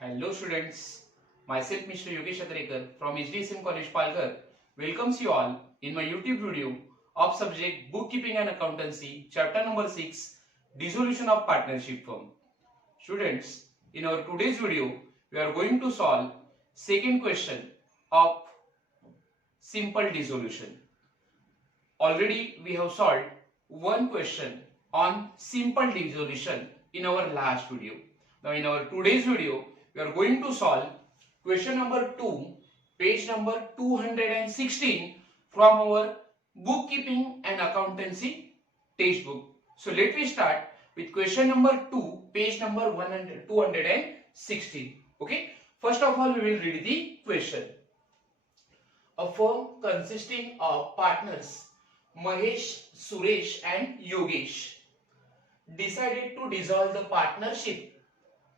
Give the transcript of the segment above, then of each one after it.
Hello students, myself Mr. Yogesh Adrekar from HDSM College Palghar welcomes you all in my YouTube video of subject Bookkeeping and Accountancy, chapter number 6, Dissolution of Partnership Firm. Students, in our today's video, we are going to solve second question of simple dissolution. Already we have solved one question on simple dissolution in our last video. Now in our today's video, we are going to solve question number 2, page number 216 from our bookkeeping and accountancy textbook. So let me start with question number 2, page number 216. Okay. First of all, we will read the question. A firm consisting of partners Mahesh, Suresh and Yogesh decided to dissolve the partnership.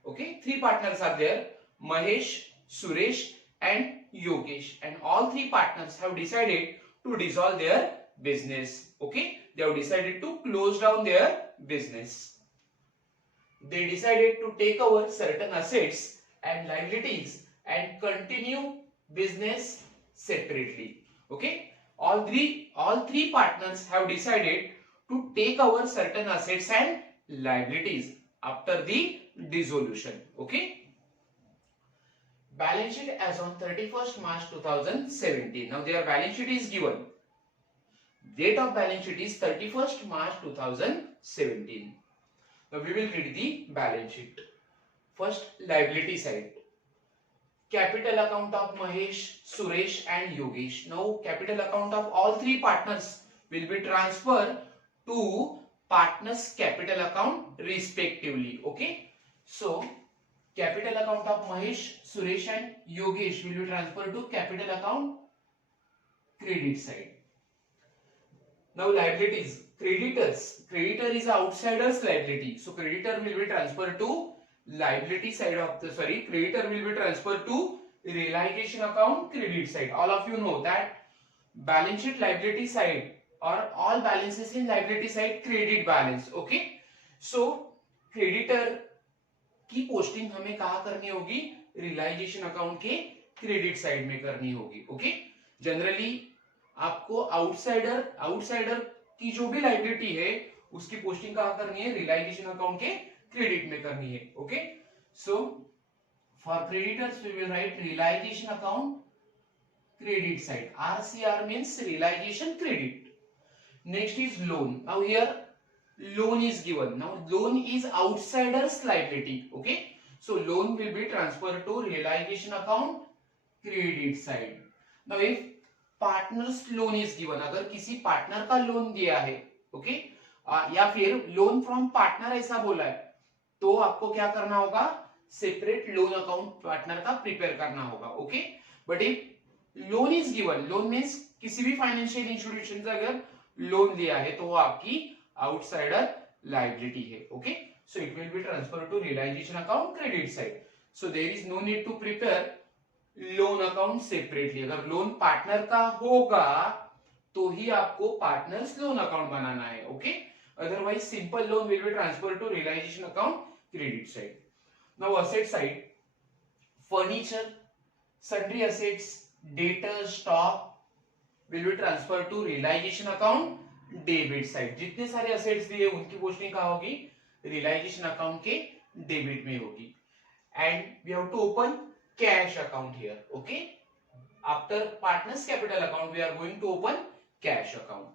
Okay, three partners are there, Mahesh, Suresh and Yogesh, and all three partners have decided to dissolve their business. Okay, they have decided to close down their business. They decided to take over certain assets and liabilities and continue business separately. Okay, all three partners have decided to take over certain assets and liabilities after the dissolution. Okay, balance sheet as on 31st March 2017. Now their balance sheet is given. Date of balance sheet is 31st March 2017. Now we will read the balance sheet. First, liability side. Capital account of Mahesh, Suresh and Yogesh. Now capital account of all three partners will be transferred to partners capital account respectively. Okay, so capital account of Mahesh, Suresh and Yogesh will be transferred to capital account credit side. Now liabilities, creditors. Creditor is outsider's liability, so creditor will be transferred to liability side of the creditor will be transferred to realization account credit side. All of you know that balance sheet liability side or all balances in liability side credit balance. Okay, so creditor की posting हमें कहाँ करनी होगी, realisation account के credit side में करनी होगी. Okay, generally आपको आउटसाइडर की जो भी लाइबिलिटी है उसकी पोस्टिंग कहाँ करनी है, रियलाइजेशन अकाउंट के क्रेडिट में करनी है. Okay, so for creditors we will write realization account credit side. RCR means realization credit. Next is loan. Now here loan is given. Now loan is outsider's liability. Okay, so loan will be transferred to realization account credit side. Now if partners loan is given, अगर किसी partner का loan दिया है, okay, या फिर loan from partner ऐसा बोला है, तो आपको क्या करना होगा, सेपरेट लोन अकाउंट पार्टनर का प्रिपेयर करना होगा. Okay, but if loan is given, loan means किसी भी फाइनेंशियल इंस्टीट्यूशन से अगर लोन लिया है तो वो आपकी आउटसाइडर लाइबिलिटी है. Okay, so it will be transfer to realisation account credit side. So there is no need to prepare loan account separately. अगर लोन पार्टनर का होगा तो ही आपको पार्टनर्स लोन अकाउंट बनाना है. Okay, otherwise simple loan will be transfer to realisation account credit side. Now asset side, furniture, sundry assets, debtors, stock will be transferred to realization account debit side. जितने सारे assets दिए उनकी posting कहाँ होगी, realization account के debit में होगी. And we have to open cash account here. Okay, after partners capital account we are going to open cash account.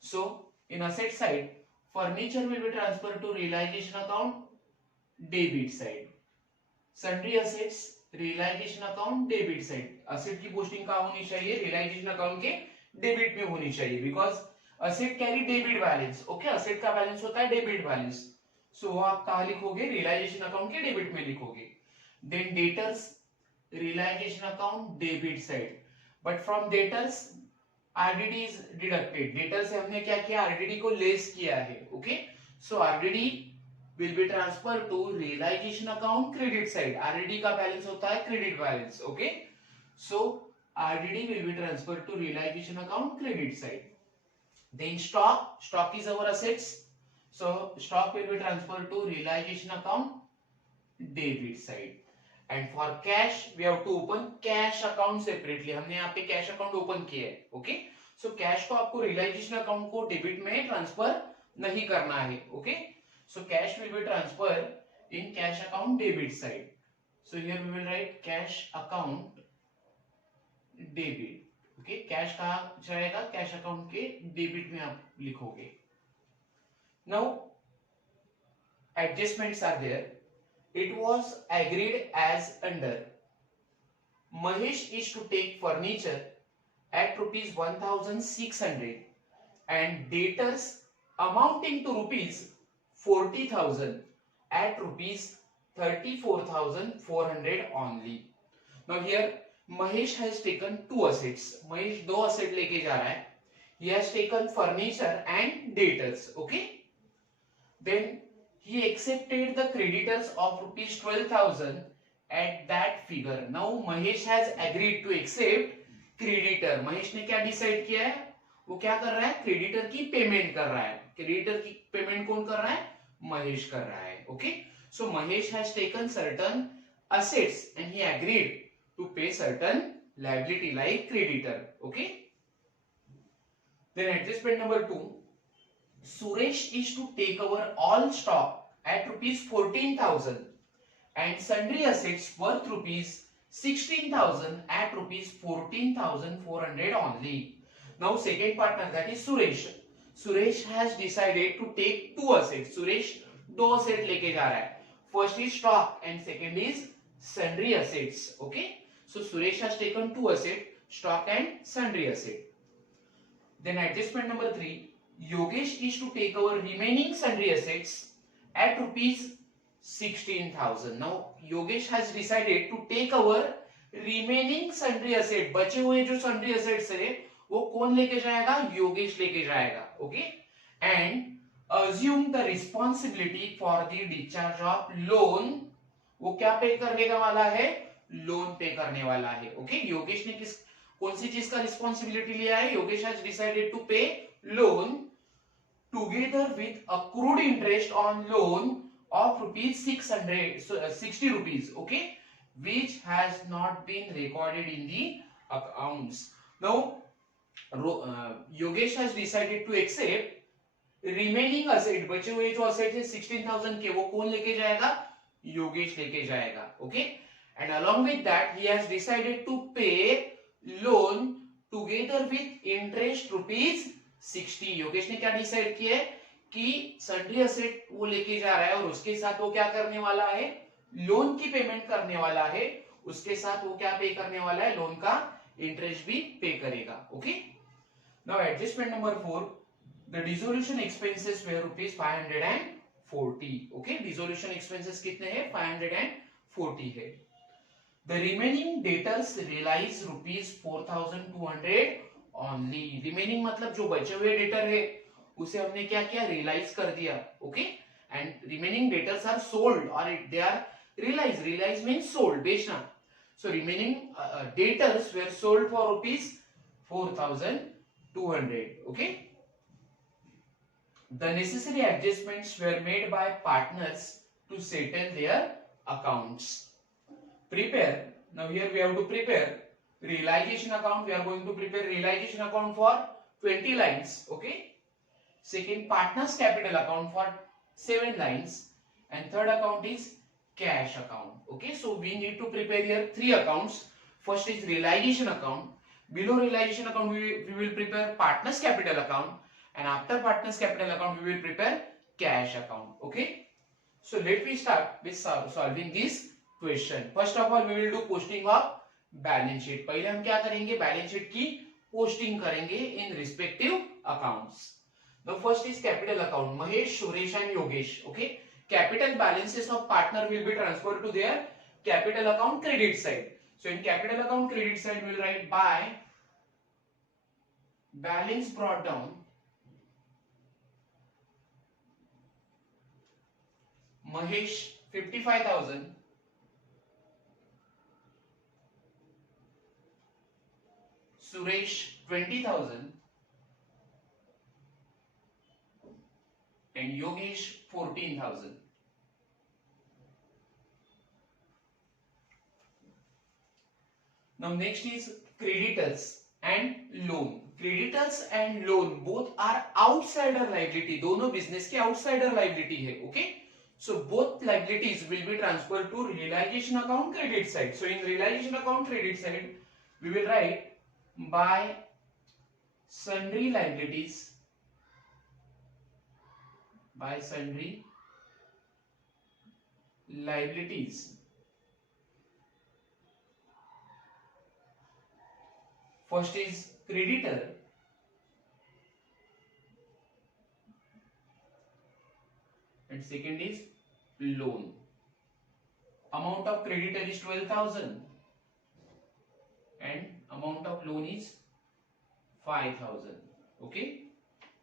So in asset side, furniture will be transferred to realization account debit side. Sundry assets realization account debit side. Asset की posting कहाँ होनी चाहिए, realisation account के debit में होनी चाहिए, because asset carry debit balance. Okay, asset का balance होता है डेबिट बैलेंस, सो वो आप कहाँ लिखोगे, रियलाइजेशन अकाउंट के डेबिट में लिखोगे. Then debtors, realization account debit side, but from debtors RDD is deducted. Debtor से हमने क्या किया, आरडीडी को लेस किया है. Okay, so RDD will be transferred to realization account credit side. RDD का बैलेंस होता है credit balance. Okay, so RDD will be transferred to realization account credit side. Then stock is our assets, So stock will be transferred to realization account debit side. And for cash we have to open cash account separately. हमने यहाँ पे cash account open किया है. Okay, so cash को आपको realization account को debit में transfer नहीं करना है. Okay, so cash will be transfer in cash account debit side. So here we will write cash account debit. Okay, cash कहाँ जाएगा? कैश अकाउंट के डेबिट में आप लिखोगे. Now adjustments are there. It was agreed as under. Mahesh is to take furniture at rupees 1600 and debtors amounting to rupees 40,000 at rupees 34,400 only. Now here Mahesh has taken two assets. Mahesh दो asset लेके जा रहा है. He has taken furniture and debtors. Okay, then he accepted the creditors of rupees 12,000 at that figure. Now Mahesh has agreed to accept creditor. Mahesh ने क्या decide किया है? वो क्या कर रहा है? क्रेडिटर की पेमेंट कर रहा है. क्रेडिटर की पेमेंट कौन कर रहा है? महेश कर रहा है. Okay, so Mahesh has taken certain assets and he agreed to pay certain liability like creditor. Okay, then adjustment number 2, Suresh is to take over all stock at rupees 14,000 and sundry assets worth rupees 16,000 at rupees 14,400 only. Now second partner, that is Suresh. Suresh has decided to take two assets. Suresh दो asset लेके जा रहा है. First is stock and second is sundry assets. Okay, so Suresh has taken two assets, stock and sundry asset. Then adjustment number 3, Yogesh is to take over remaining sundry assets at rupees 16,000. Now Yogesh has decided to take over remaining sundry asset. बचे हुए जो sundry assets है वो कौन लेके जाएगा? योगेश लेके जाएगा. Okay, and assume the responsibility for the discharge of loan. वो क्या पे करने वाला है? लोन पे करने वाला है. Okay, योगेश ने कौन सी चीज का रिस्पॉन्सिबिलिटी लिया है? Yogesh has decided to pay loan together with accrued interest on loan of rupees 60 rupees. Okay, which has not been recorded in the accounts. Now Yogesh has decided to accept remaining asset. बचे हुए जो asset है 16,000 के, वो कौन लेके जाएगा? योगेश लेके जाएगा. Okay, and along with that he has decided to pay loan together with interest rupees 60. Yogesh ने क्या डिसाइड किया है कि सन्ड्री असेट वो लेके जा रहा है और उसके साथ वो क्या करने वाला है? लोन की पेमेंट करने वाला है. उसके साथ वो क्या पे करने वाला है? लोन का इंटरेस्ट भी पे करेगा. Okay, now adjustment number 4, the dissolution expenses way rupees 540. Okay, dissolution expenses कितने हैं? 540 है. The remaining debtors realize rupees 4,200 only. Remaining मतलब जो बचे हुए डेटर है उसे हमने क्या किया? रियलाइज कर दिया. Okay, and remaining debtors are sold और they are realise. Realise means sold, बेचना. So remaining debtors were sold for rupees 4,200. Okay, the necessary adjustments were made by partners to settle their accounts. Prepare. Now here we have to prepare realization account. We are going to prepare realization account for 20 lines. Okay. Second, partners capital account for 7 lines. And third account is cash account. Okay. So we need to prepare here 3 accounts. First is realization account. Below realization account we will prepare partners capital account. And after partners capital account we will prepare cash account. Okay. So let me start with solving this question. First of all we will do posting of balance sheet. पहले हम क्या करेंगे? Balance sheet की posting करेंगे in respective accounts. The first is capital account. Mahesh, Suresh and Yogesh. Okay, capital balances of partner will be transfer to their capital account credit side. So in capital account credit side we will write by balance brought down Mahesh 55,000, Suresh 20,000 and Yogesh 14,000. Now next is creditors and loan. Creditors and loan both are outsider liability. दोनों business के outsider liability है. Okay. So both liabilities will be transferred to realization account credit side. So in realization account credit side, we will write by sundry liabilities. By sundry liabilities. First is creditor. And second is loan. Amount of creditor is 12,000 and amount of loan is 5,000. Okay.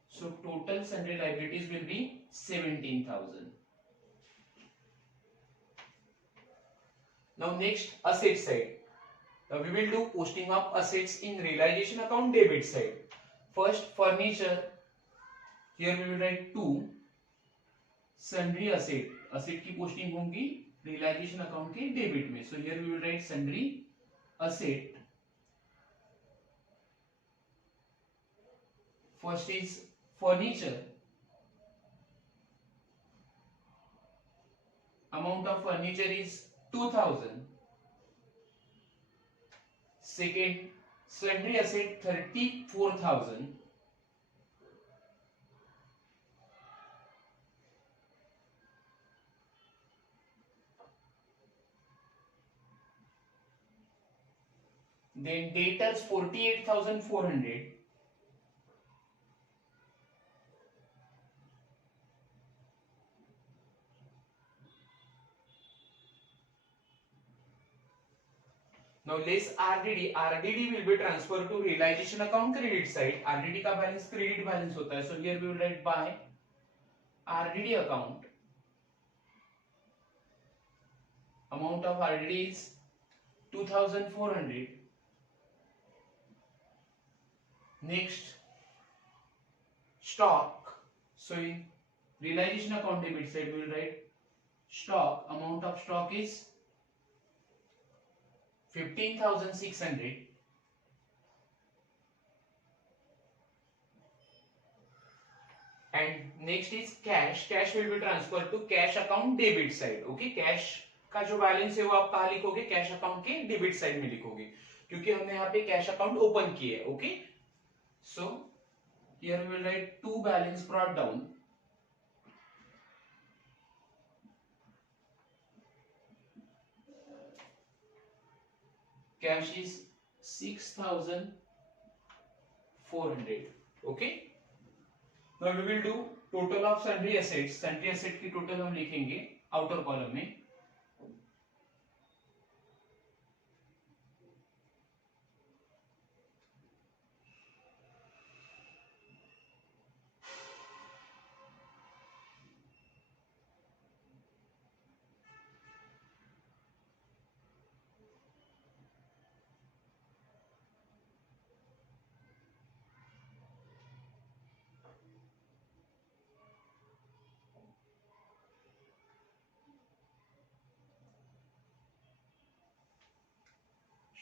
So total sundry liabilities will be 17,000. Now next, asset side. Now we will do posting of assets in realization account debit side. First, furniture. Here we will write 2. Sundry asset. Asset की posting होंगी realization account के debit में. So here we will write sundry asset. First is furniture. Amount of furniture is 2,000. Second, sundry asset 34,000. Then debtors 48,400. Now less RDD. RDD will be transferred to realization account credit side. RDD का balance credit balance होता है. So here we will write by RDD account. Amount of RDD is 2,400. Next, stock. So in realization account debit side we will write stock. Amount of stock is 15,600. And next is cash. Cash will be transferred to cash account debit side. Okay, cash का जो balance है वो आप कहाँ लिखोगे? Cash account के debit side में लिखोगे, क्योंकि हमने यहाँ पे कैश अकाउंट ओपन किए है. Okay, so here we will write 2 balance brought down. Cash is 6,400. Okay. Now we will do total of sundry assets. Sundry asset की total हम लिखेंगे outer column में.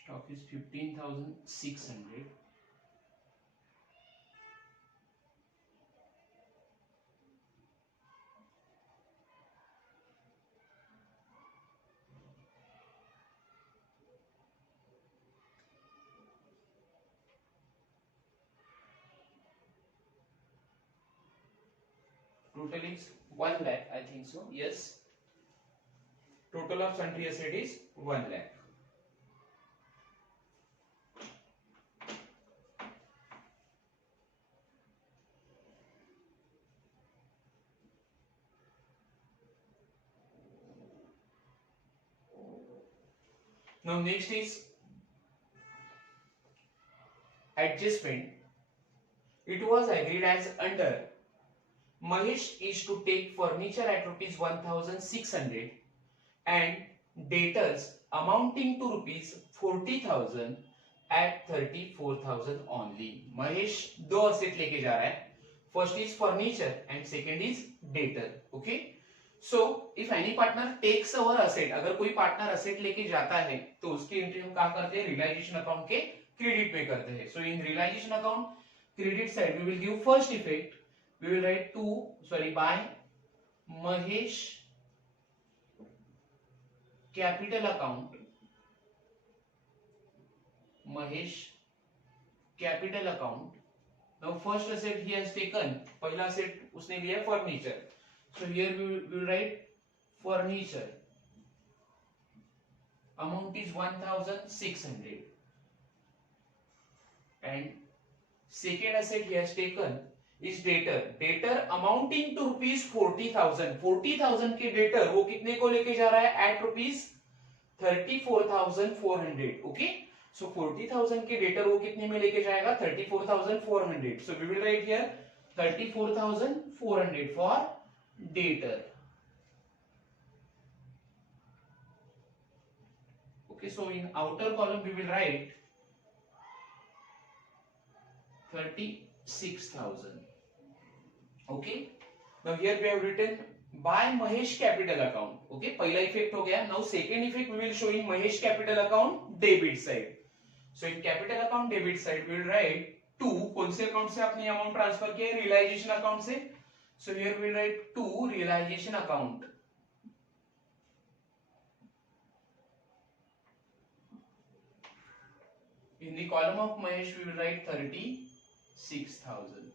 Stock is 15,600. Total is 1 lakh, I think so. Yes. Total of sundry asset is 1 lakh. Now next is adjustment. It was agreed as under Mahesh is to take furniture at rupees 1,600 and debtors amounting to rupees 40,000 at 34,000 only. Mahesh दो asset लेके जा रहा है. First is furniture and second is debtor. Okay. So if any partner takes our asset, अगर कोई partner asset लेके जाता है तो उसकी एंट्री हम क्या करते हैं, रियलाइजेशन अकाउंट के क्रेडिट में करते हैं. So in realisation account credit side we will give first effect, we will write by Mahesh capital account, Mahesh capital account. Now first asset he has taken, पहला asset उसने लिया furniture. So here we will write furniture. Amount is 1,600. And second asset he has taken is debtor. Debtor amounting to rupees 40,000. 40,000 के debtor वो कितने को लेके जा रहा है, at rupees 34,400. Okay. So 40,000 के डेटर वो कितने में लेके जाएगा, 34,400. So we will write here 34,400 for debtor. Okay, so in outer column we will write 36,000. Okay, now here we have written by Mahesh capital account. Okay, पहला effect हो गया. Now second effect we will show in Mahesh capital account debit side. So in capital account debit side we will write to, कौन से account से आपने amount transfer किया है, realisation account से. So here we will write to realization account. In the column of Mahesh we will write 36,000.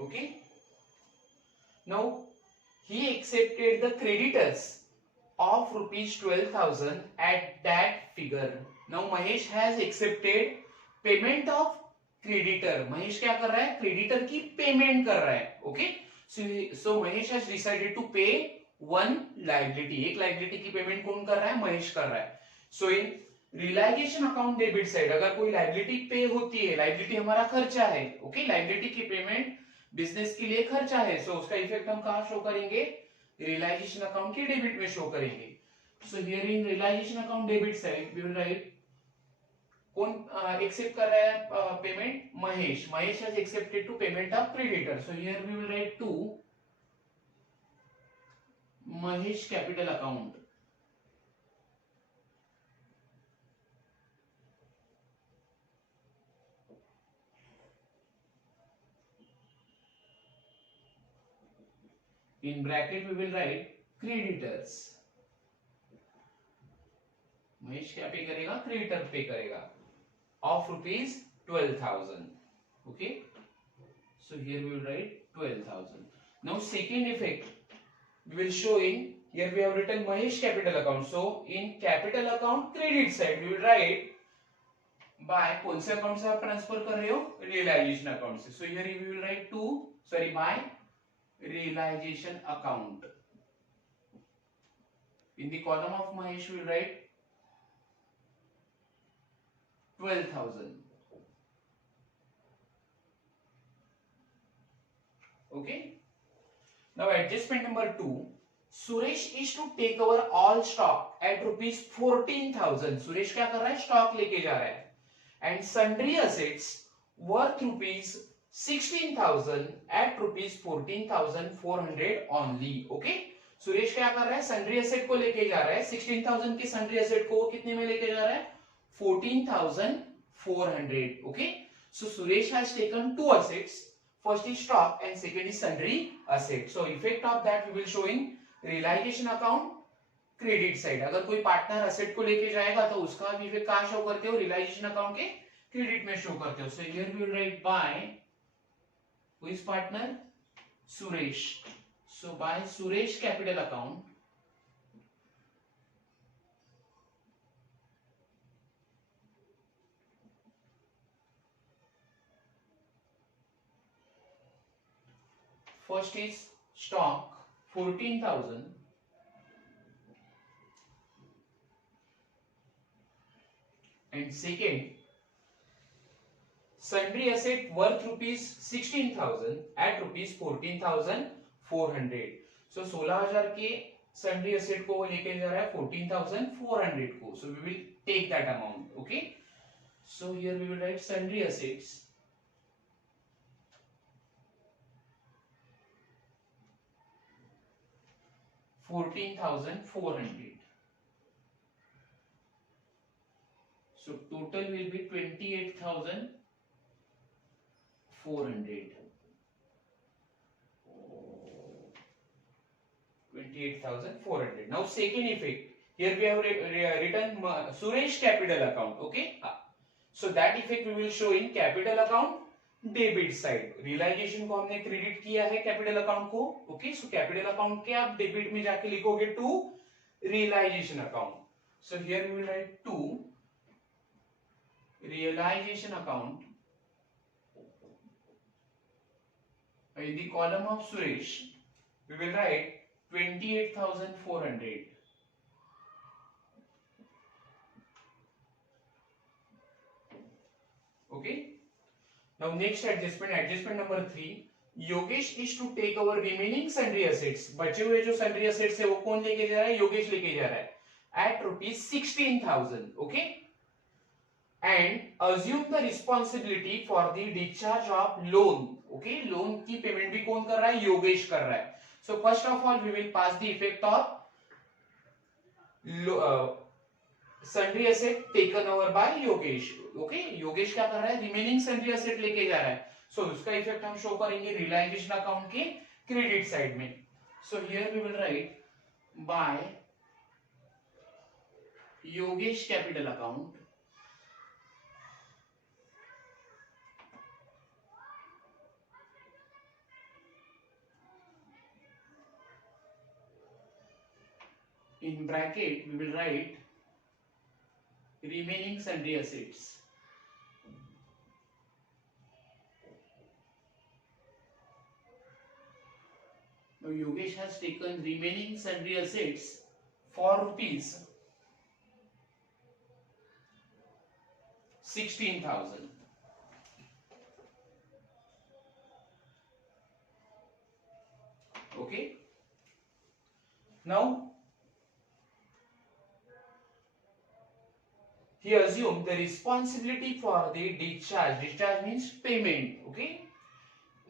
Okay. Now he accepted the creditors of rupees 12,000 at that figure. Now Mahesh has accepted payment of creditor. Mahesh क्या कर रहा है, creditor की payment कर रहा है. Okay, so Mahesh has decided to pay one liability. एक liability की payment कौन कर रहा है, Mahesh कर रहा है. So in realization account debit side अगर कोई liability pay होती है, liability हमारा खर्चा है. Okay, liability की payment बिजनेस के लिए खर्चा है. So उसका इफेक्ट हम कहाँ शो करेंगे, रियलाइजेशन अकाउंट के डेबिट में शो करेंगे. So here in realization account debit side we will write कौन एक्सेप्ट कर रहा है payment, Mahesh. Mahesh has accepted to payment of creditor. So here we will write to Mahesh capital account. In bracket we will write creditors. Mahesh क्या pay करेगा, creditor पे करेगा of rupees 12,000. Okay, so here we will write 12,000. Now second effect we will show in, here we have written Mahesh capital account. So in capital account credit side we will write by, कौन से account से आप transfer कर रहे हो, realisation account से. So here we will write by realization account. In the column of Mahesh we will write 12,000. Okay. Now adjustment number 2. Suresh is to take over all stock at rupees 14,000. Suresh क्या कर रहा है, stock लेके जा रहा है. And sundry assets worth rupees 16,000 at rupees 14,400 only. Okay. Suresh क्या कर रहा है, सन्ड्री एसेट को लेके जा रहा है. 16,000 के सन्ड्री एसेट को कितने में लेके जा रहा है, 14,400. Okay, so Suresh has taken two assets. First is stock and second is sundry asset. So effect of that we will show in realization account credit side. अगर कोई पार्टनर असेट को लेके जाएगा तो उसका भी इफेक्ट कहाँ शो करते हो, रियलाइजेशन अकाउंट के क्रेडिट में शो करते हो. So here we will write by, who is partner, Suresh. So by Suresh capital account first is stock 14,000 and second sundry asset worth rupees 16,000 at rupees 14,400. So 16,000 के sundry asset को वो लेके जा रहा है 14,400 को. So we will take that amount. Okay, so here we will write sundry assets 14,400. So total will be 28,400. 28,400. Now second effect. Here we have written Suresh capital account. Okay. So that effect we will show in capital account debit side. Realisation को हमने credit किया है capital account को. Okay. So capital account के आप debit में जाके लिखोगे to realisation account. So here we will write to realisation account. In the column of Suresh, we will write 28,400. Okay. Now next adjustment number 3. Yogesh is to take our remaining sundry assets. बचे हुए जो sundry assets है वो कौन लेके जा रहा है? योगेश लेके जा रहा है. At rupees 16,000. Okay. And assume the responsibility for the discharge of loan. Okay. Loan की पेमेंट भी कौन कर रहा है? योगेश कर रहा है. So first of all, we will pass the effect of sundry asset taken over by Yogesh. Okay, Yogesh क्या कर रहा है? Remaining sundry asset लेके जा रहा है. So उसका इफेक्ट हम शो करेंगे रियलाइजेशन अकाउंट के क्रेडिट साइड में. So here we will write by Yogesh capital account. In bracket we will write remaining sundry assets. Now Yogesh has taken remaining sundry assets for rupees 16,000. Okay. Now he assumed the responsibility for the discharge. Discharge means payment. Okay.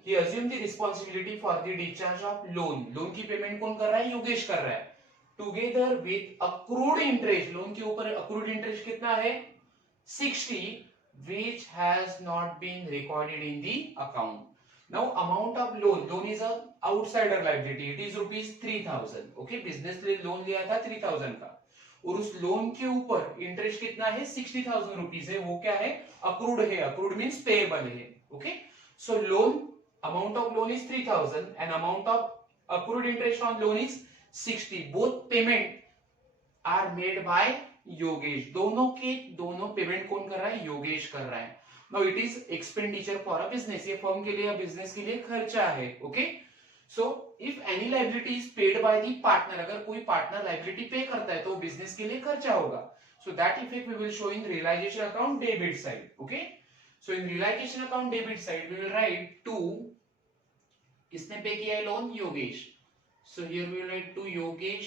He assumed the responsibility for the discharge of loan. Loan की payment कौन कर रहा है? योगेश कर रहा है. Together with accrued interest. Loan के ऊपर accrued interest कितना है? 60, which has not been recorded in the account. Now amount of loan. Loan is a outsider liability. It is rupees 3,000. Okay. Business ने लोन लिया था 3,000 का. और उस लोन के ऊपर इंटरेस्ट कितना है? 60,000 रुपीज है. वो क्या है? अक्रूड है. अक्रूड मींस पेएबल है. Okay. So loan amount of loan is 3,000 and amount of accrued interest on loan is 60. Both payment are made by Yogesh. दोनों पेमेंट कौन कर रहा है? योगेश कर रहा है. Now it is expenditure for a business. ये फर्म के लिए या बिजनेस के लिए खर्चा है. Okay. So if any liability is paid by the partner, अगर कोई पार्टनर लाइबिलिटी पे करता है तो बिजनेस के लिए खर्चा होगा. So that effect we will show in realization account debit side. Okay. So in realization account debit side we will write to, किसने पे किया है loan? Yogesh. So here we will write to Yogesh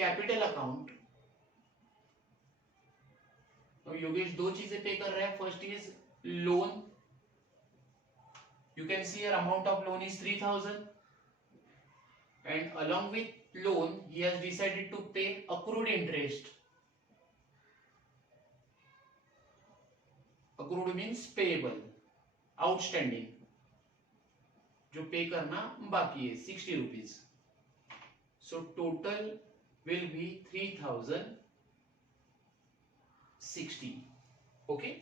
capital account. तो योगेश दो चीजें पे कर रहा है. First is loan. You can see here amount of loan is 3,000 and along with loan he has decided to pay accrued interest. Accrued means payable, outstanding, जो पे करना बाकी है 60 rupees. So total will be 3,060. Okay.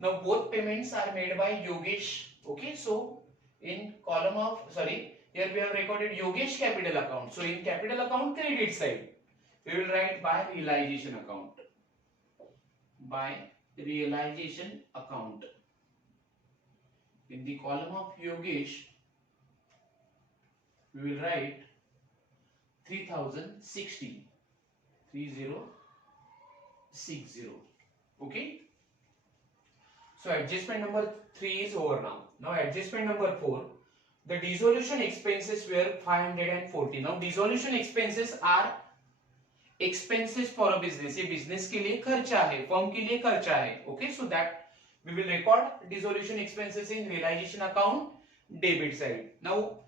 Now both payments are made by Yogesh. Okay, so in column of here we have recorded Yogesh capital account. So in capital account credit side we will write by realization account. By realization account. In the column of Yogesh we will write 3,060. 3060. Okay. So adjustment number 3 is over now. Now adjustment number 4. The dissolution expenses were 540. Now dissolution expenses are expenses for a business. ये business के लिए खर्चा है, firm के लिए खर्चा है. Okay, so that we will record dissolution expenses in realization account debit side. Now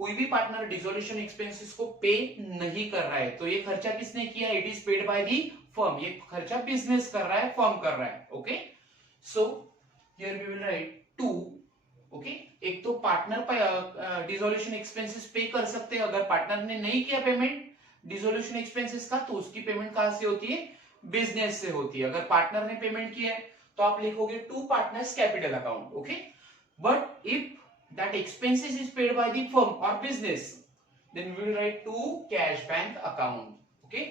कोई भी पार्टनर डिसोल्यूशन एक्सपेंसेस को पे नहीं कर रहा है, तो ये खर्चा किसने किया? It is paid by the firm. ये खर्चा बिजनेस कर रहा है, फर्म कर रहा है। Okay, so here we will write to. Okay, एक तो पार्टनर डिसोल्यूशन एक्सपेंसेस पे कर सकते हैं, अगर पार्टनर ने नहीं किया पेमेंट डिसोल्यूशन एक्सपेंसेस का, तो उसकी पेमेंट कहां से होती है? बिजनेस से होती है। अगर पार्टनर ने पेमेंट किया है तो आप लिखोगे to partners capital account. Okay, but if that expenses is paid by the firm or business, then we will write to cash bank account. Okay,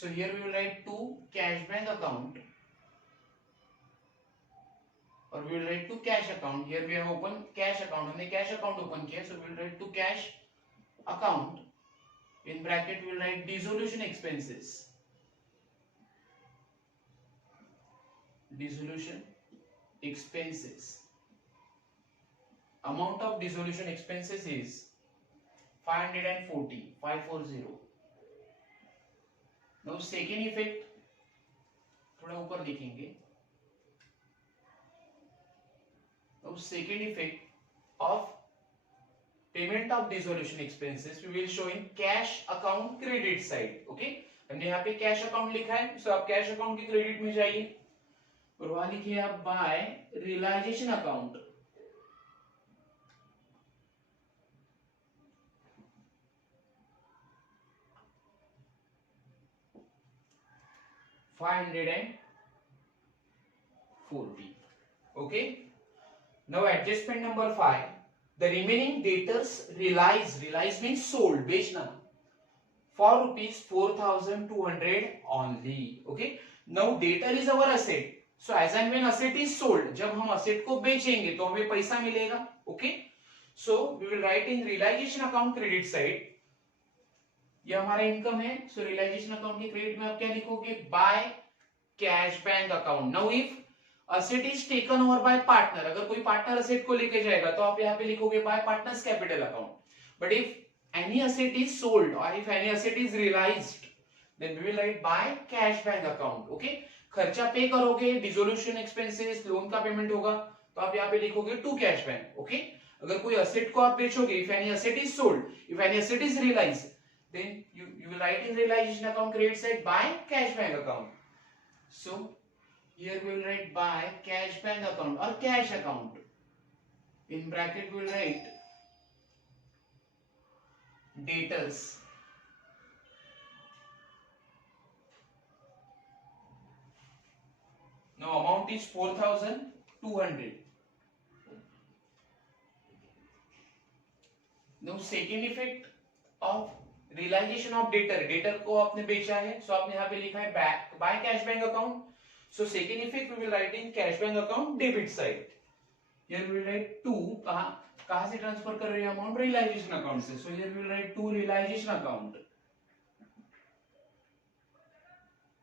so here we will write to cash bank account, or we will write to cash account. Here we have open cash account, हमने cash account open किया, so we will write to cash account. In bracket we will write dissolution expenses. Dissolution expenses. Amount of dissolution expenses is 540. Now second effect थोड़ा ऊपर लिखेंगे. Now second effect of payment of dissolution expenses we will show in cash account credit side. Okay, हमने यहाँ पे cash account लिखा है, so आप cash account की credit में जाइए और वहां लिखिए आप by realization account. $540. Okay, now adjustment number 5, the remaining debtors realize means sold, बेचना, for rupees 4,200 only. Okay, now debtor is our asset, so as and when asset is sold, जब हम asset को बेचेंगे तो हमें पैसा मिलेगा. Okay, so we will write in realization account credit side, ये हमारा इनकम है, सो रियलाइजेशन अकाउंट के क्रेडिट में आप क्या लिखोगे? Bye cash bank account. Now if asset is taken over by partner, अगर कोई पार्टनर असेट को लेके जाएगा तो आप यहाँ पे लिखोगे by partners capital account. But if any asset is sold और if any asset is realised, then we will write by cash bank account. Okay, खर्चा पे करोगे, डिसोल्यूशन एक्सपेंसेस, लोन का पेमेंट होगा, तो आप यहाँ पे लिखोगे टू कैश बैंक. ओके, अगर कोई असेट को आप बेचोगे, if any asset is sold, if any asset is realised, then you will write in realization account credit side by cash bank account. So here we will write by cash bank account or cash account. In bracket we will write debtors. Now amount is 4,200. Now second effect of realisation of debtor, debtor को आपने बेचा है, सो आपने यहाँ पे लिखा है by cash bank account. So second effect we will write in cash bank account debit side. Here we will write to, कहां से ट्रांसफर कर रहे हैं अमाउंट? रियलाइजेशन अकाउंट से. So here we will write to realisation account,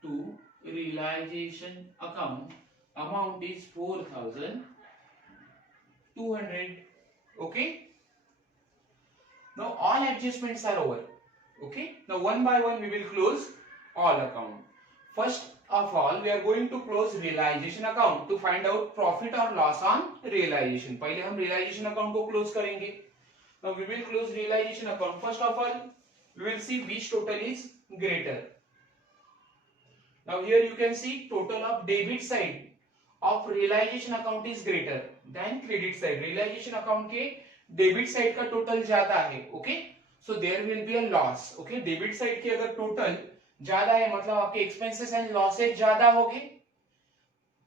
to realisation account, amount is 4,200. Okay, now all adjustments are over. Okay, now one by one we will close all account. First of all we are going to close realization account to find out profit or loss on realization. पहले हम realization account को close करेंगे. Now we will close realization account. First of all we will see which total is greater. Now here you can see total of debit side of realization account is greater than credit side. realization account के debit side का total ज्यादा है. Okay, so there will be a loss. Okay, debit side की अगर total ज्यादा है मतलब आपके एक्सपेंसेस एंड लॉसेज ज्यादा होंगे.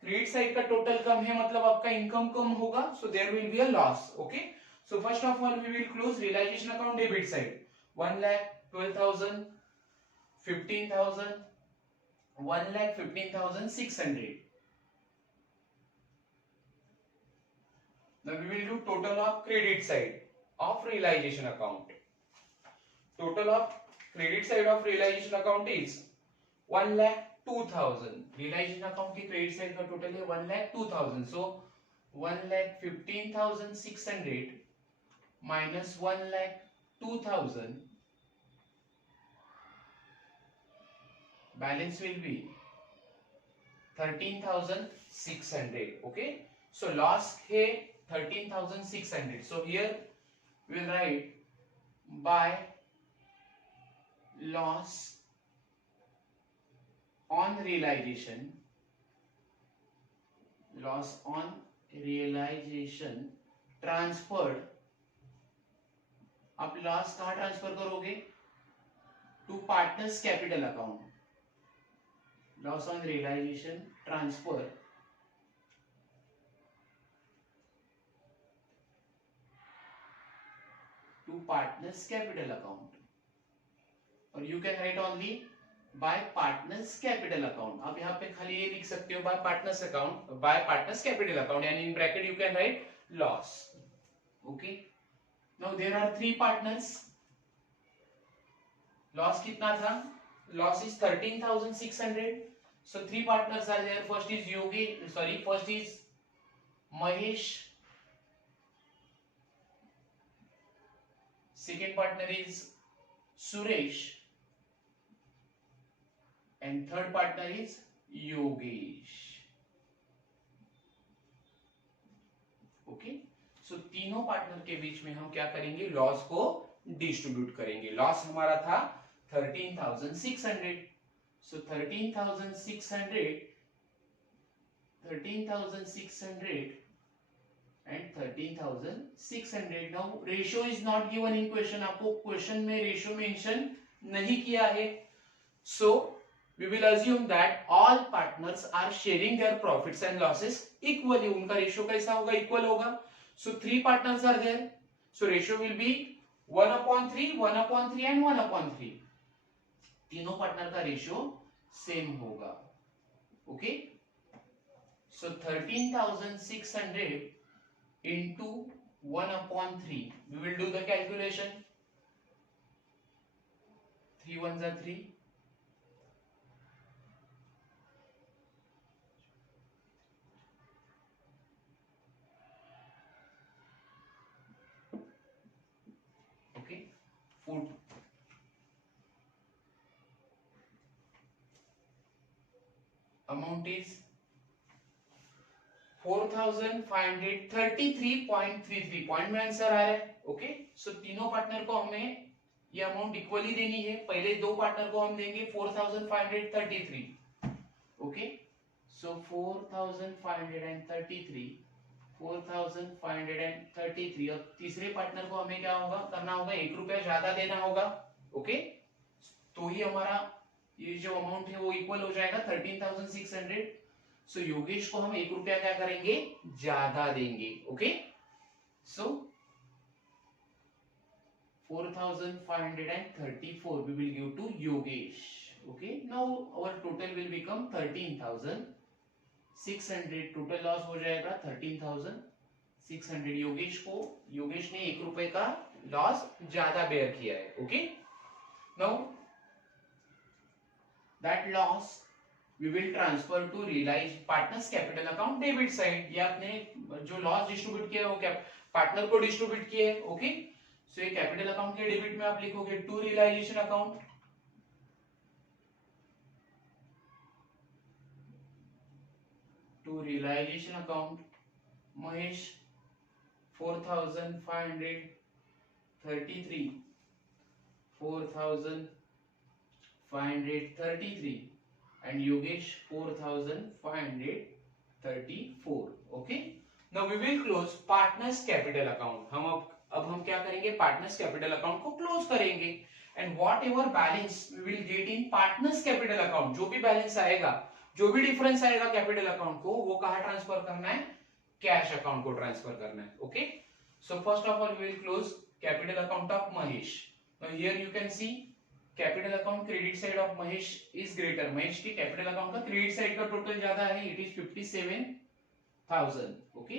क्रेडिट साइड का टोटल कम है मतलब आपका इनकम कम होगा, so there will be a loss. Okay, so first of all we will close realisation account debit side. 1,12,000, 15,000, 1,15,600. Now we will do total of credit side of realization account. Total of credit side of realization account is 1,02,000. realization account की credit side का total है 1,02,000. So 1,15,600 minus 1,02,000, balance will be 13,600. Okay, so loss है 13,600. So here we will write by loss on realization, loss on realization transferred. आप loss कहां transfer करोगे? To partners capital account. Loss on realisation transfer to partners capital account. और you can write only by partners capital account. आप यहाँ पे खाली ये लिख सकते हो by partners account, by partners capital account, and in bracket you can write loss. Okay, now there are three partners. Loss कितना था? Loss is 13,600. So three partners are there. First is first is Mahesh. Second partner is Suresh. And third partner is Yogesh. Okay. So तीनों partner के बीच में हम क्या करेंगे? Loss को distribute करेंगे. लॉस हमारा था 13,600. So 13,600 and 13,600. Now ratio is not given in question. आपको क्वेश्चन में रेशियो मेंशन नहीं किया है. So we will assume that all partners are sharing their profits and losses equally. उनका रेशियो कैसा होगा? इक्वल होगा. So three partners are there. So ratio will be 1/3, 1/3 and 1/3. तीनों पार्टनर का रेशियो सेम होगा. Okay, so 13,600 into 1/3. We will do the calculation. 3 1s are 3. Okay, 4. Amount is 4,533.33. Point में answer आ रहा है. ओके, सो तीनों पार्टनर को हमें ये अमाउंट इक्वली देनी है. पहले दो पार्टनर को हम देंगे 4,533. ओके, सो 4,533. और तीसरे पार्टनर को हमें क्या होगा करना होगा? 1 रुपया ज्यादा देना होगा. ओके, तो ही हमारा ये जो अमाउंट है वो इक्वल हो जाएगा 13,600. सो योगेश को हम 1 रुपया क्या करेंगे? ज्यादा देंगे. Okay, so 4,534 we will give to Yogesh. Okay, now our total will become 13,600. Total loss हो जाएगा 13,600. योगेश ने 1 रुपए का लॉस ज्यादा बेयर किया है. Okay, now that loss we will transfer to realize partners capital account debit side. ये आपने जो लॉस डिस्ट्रीब्यूट किया है वो क्या पार्टनर को डिस्ट्रीब्यूट किया है. ओके, सो ये कैपिटल अकाउंट के डेबिट में आप लिखोगे to realisation account. To realisation account Mahesh 4,533 and Yogesh 4,534. Okay, now we will close partners capital account. अब हम क्या करेंगे? पार्टनर्स कैपिटल अकाउंट को क्लोज करेंगे. And whatever balance we will get in partners capital account, जो भी balance आएगा, जो भी डिफरेंस आएगा कैपिटल अकाउंट को, वो कहाँ ट्रांसफर करना है? कैश अकाउंट को ट्रांसफर करना है. Okay, so first of all we will close capital account of Mahesh. Now here you can see capital account credit side of Mahesh is greater. Mahesh की कैपिटल अकाउंट का क्रेडिट साइड का total ज्यादा है. It is 57,000. Okay,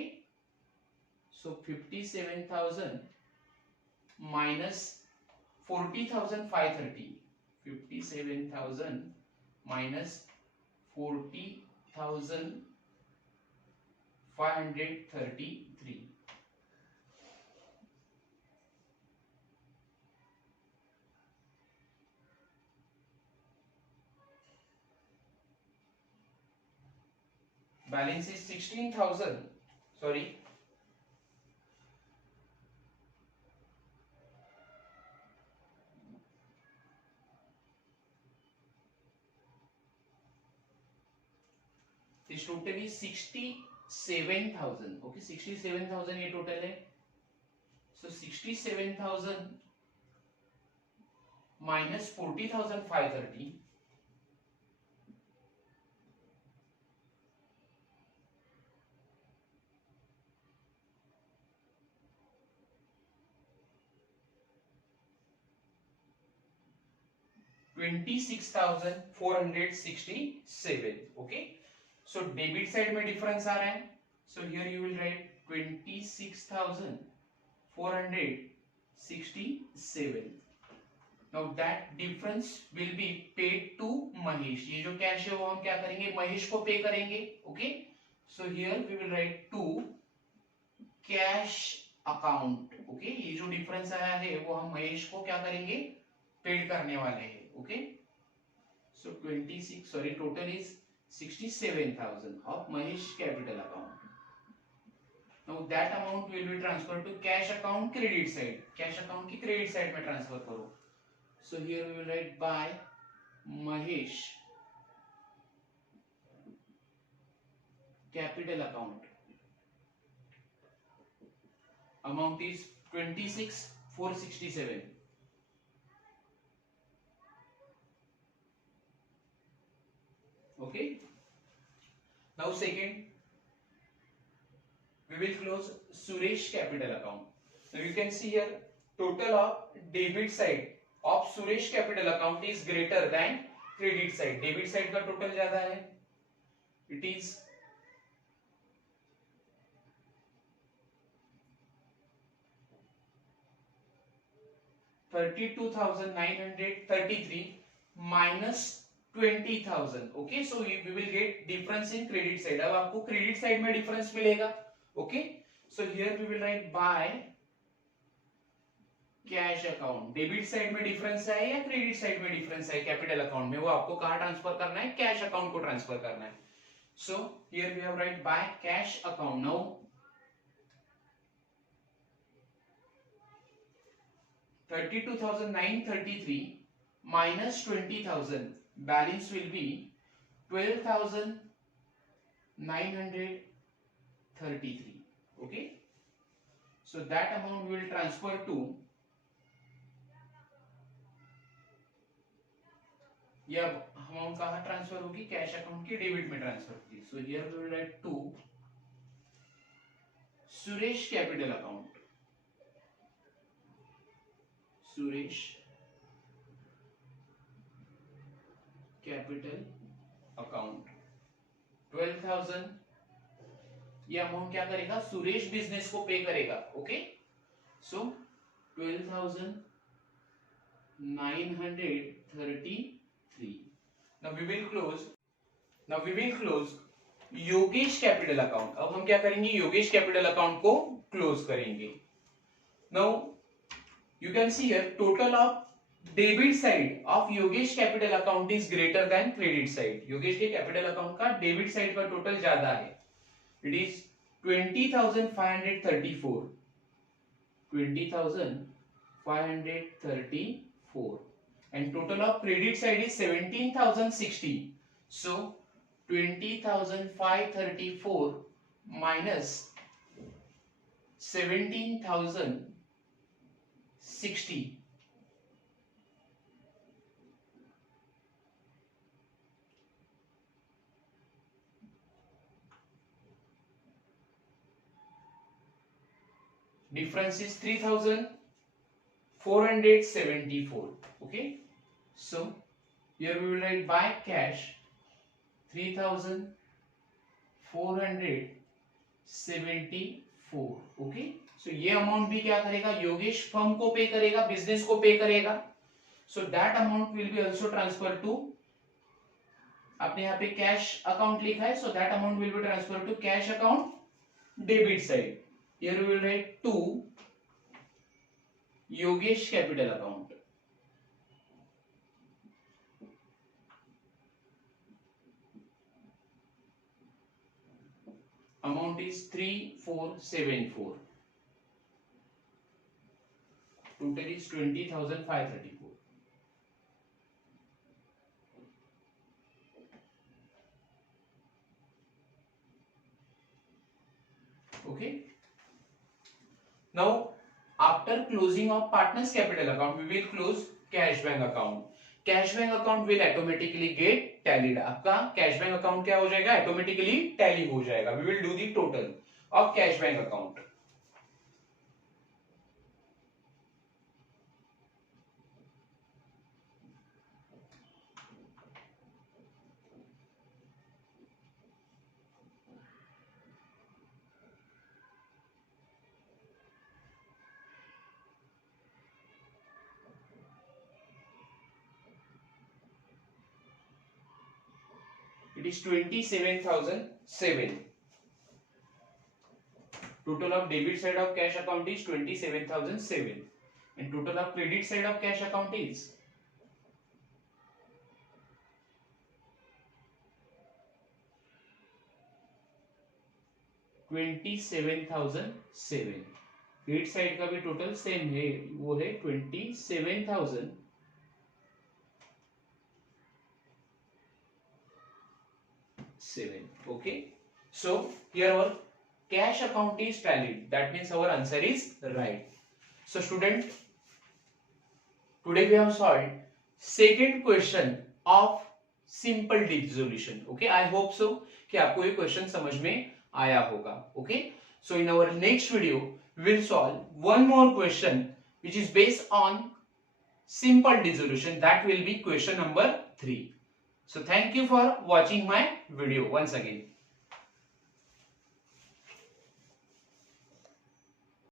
so 57,000 minus 40,530. 57,000 minus 40,533. Balance is 16,000. Sorry. This total is 67,000. Okay, 67,000 ये total है. So 67,000 minus 40,530. $26,467. Okay, so debit side में difference आ रहा है. So here you will write 26,467. Now that difference will be paid to Mahesh. ये जो cash है वो हम क्या करेंगे, महेश को पे करेंगे. Okay, so here we will write to cash account. Okay, ये जो difference आया है वो हम महेश को क्या करेंगे, पेड करने वाले हैं. Okay, so 26, sorry, total is 67,000 of Mahesh capital account. Now that amount will be transferred to cash account credit side. Cash account की credit side में transfer करो. So here we will write by Mahesh capital account. Amount is 26,467. Okay. Now second, we will close Suresh capital account. Now you can see here total of debit side of Suresh capital account is greater than credit side. Debit side का total ज्यादा है. It is 32,933 minus 20,000. Okay, so we will get difference in credit side. अब आपको credit side में difference मिलेगा. Okay, so here we will write by cash account. Debit side में difference है या credit side में difference है capital account में, वो आपको कहाँ transfer करना है, cash account को transfer करना है. So here we have write by cash account. Now 32,933 minus 20,000, balance will be 12,933. Okay, so that amount we will transfer to, यह अमाउंट कहाँ ट्रांसफर होगी, कैश अकाउंट की डेबिट में ट्रांसफर होगी. So here we will write to Suresh capital account. Suresh capital account 12,000. ये amount क्या करेगा, Suresh business को पे करेगा. Okay, so 12,933. Now we will close Yogesh capital account. अब हम क्या करेंगे, योगेश कैपिटल अकाउंट को क्लोज करेंगे. Now you can see here total of debit side of Yogesh capital account is greater than credit side. Yogesh के कैपिटल अकाउंट का डेबिट साइड का total ज्यादा है. It is 20,534. 20,534. And total of credit side is 17,060. So 20,534 minus 17,060. Difference is 3,474. Okay, so here we will write by cash 3,474. Okay, so ये amount भी क्या करेगा, Yogesh firm को पे करेगा, बिजनेस को पे करेगा. So that amount will be also transferred to, आपने यहाँ पे कैश अकाउंट लिखा है, so that amount will be transferred to cash account debit side. Here we will write to Yogesh capital account. Amount is 3,474. Total is 20,534. Okay. Now after closing of partners capital account, we will close cash bank account. Cash bank account will automatically get tallied. आपका cash bank account क्या हो जाएगा? Automatically tally हो जाएगा. We will do the total of cash bank account. It is 27,007. Total of debit side of cash account is 27,007 and total of credit side of cash account is 27,007. Credit side का भी total same है, वो है 27,007. Okay, so here our cash account is tallied. That means our answer is right. So student, today we have solved second question of simple dissolution. Okay, I hope so कि आपको ये question समझ में आया होगा. Okay, so in our next video we will solve one more question which is based on simple dissolution. That will be question number 3. So thank you for watching my video once again.